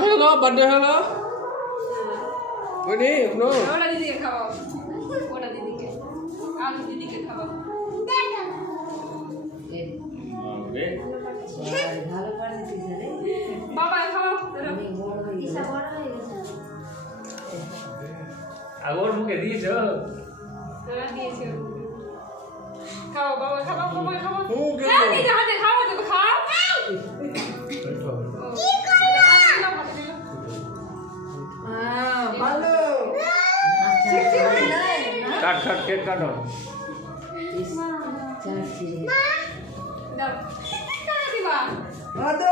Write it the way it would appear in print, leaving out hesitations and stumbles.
Hello, birthday hello. Ini, no. Ola didi ke খাওয়াও। Ola didi ke. Alu didi ke খাওয়াও। ভালো করে দিছিস রে। বাবা খাও। ইসা বড় হয়ে গেছে। আগর মুখে দিয়েছো? হ্যাঁ দিয়েছি। খাও বাবা খাও বাবা খাও। মুখে হ্যাঁ দিদি হাতে খাও তো খাও। কি করলা? ভালো। কাট কাট কেক কাটো। দাও। দিবা। আদো